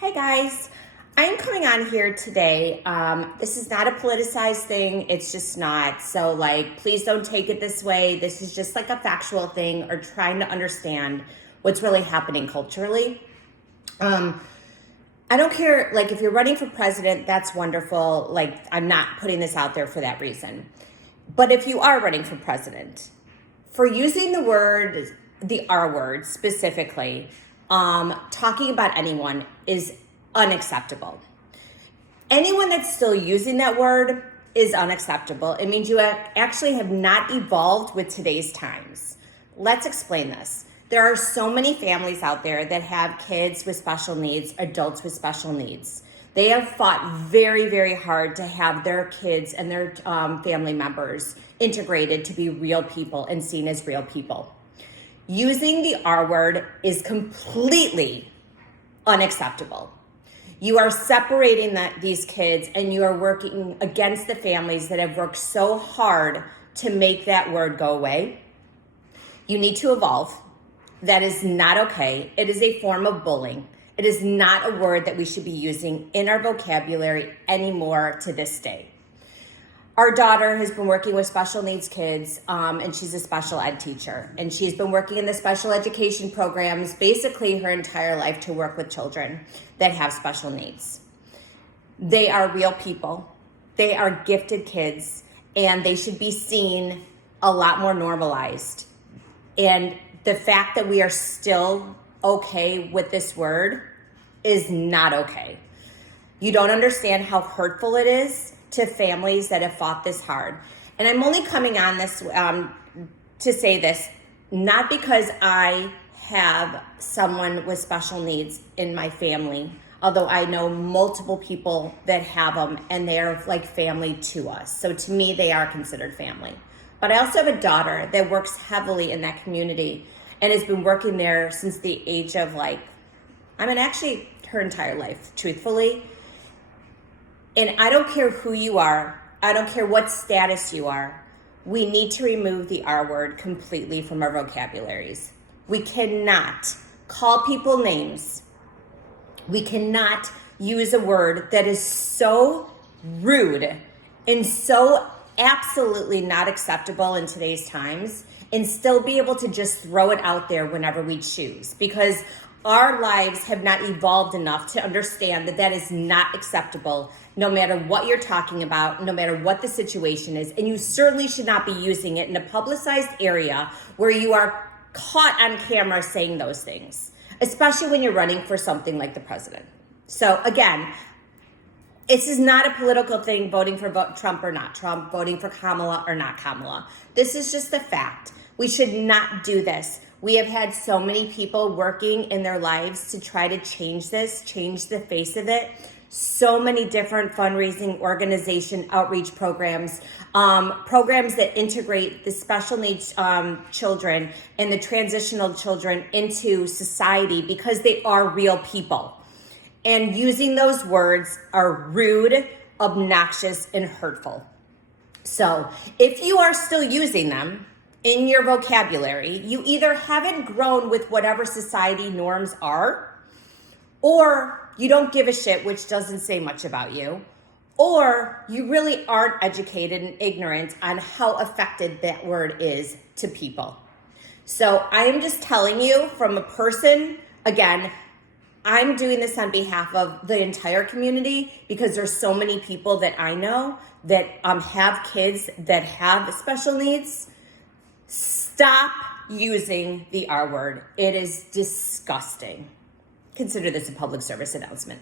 Hi guys, I'm coming on here today. This is not a politicized thing. It's just not. So please don't take it this way. This is just like a factual thing or trying to understand what's really happening culturally. I don't care, if you're running for president, that's wonderful. I'm not putting this out there for that reason. But if you are running for president, for using the R word specifically, talking about anyone is unacceptable. Anyone that's still using that word is unacceptable. It means you actually have not evolved with today's times. Let's explain this. There are so many families out there that have kids with special needs, adults with special needs. They have fought very, very hard to have their kids and their family members integrated to be real people and seen as real people. Using the R word is completely unacceptable. You are separating these kids and you are working against the families that have worked so hard to make that word go away. You need to evolve. That is not okay. It is a form of bullying. It is not a word that we should be using in our vocabulary anymore to this day. Our daughter has been working with special needs kids, and she's a special ed teacher. And she's been working in the special education programs basically her entire life to work with children that have special needs. They are real people. They are gifted kids, and they should be seen a lot more normalized. And the fact that we are still okay with this word is not okay. You don't understand how hurtful it is to families that have fought this hard. And I'm only coming on this to say this, not because I have someone with special needs in my family, although I know multiple people that have them and they're like family to us. So to me, they are considered family. But I also have a daughter that works heavily in that community and has been working there since the age of actually her entire life, truthfully. And I don't care who you are. I don't care what status you are. We need to remove the R word completely from our vocabularies. We cannot call people names. We cannot use a word that is so rude and so absolutely not acceptable in today's times and still be able to just throw it out there whenever we choose, because our lives have not evolved enough to understand that that is not acceptable, no matter what you're talking about, no matter what the situation is. And you certainly should not be using it in a publicized area where you are caught on camera saying those things, especially when you're running for something like the president. So again, this is not a political thing, voting for Trump or not Trump, voting for Kamala or not Kamala. This is just a fact. We should not do this. We have had so many people working in their lives to try to change this, change the face of it. So many different fundraising, organization, outreach programs, programs that integrate the special needs children and the transitional children into society because they are real people. And using those words are rude, obnoxious, and hurtful. So if you are still using them in your vocabulary, you either haven't grown with whatever society norms are, or you don't give a shit, which doesn't say much about you, or you really aren't educated and ignorant on how affected that word is to people. So I am just telling you from a person, again, I'm doing this on behalf of the entire community because there's so many people that I know that have kids that have special needs. Stop using the R word. It is disgusting. Consider this a public service announcement.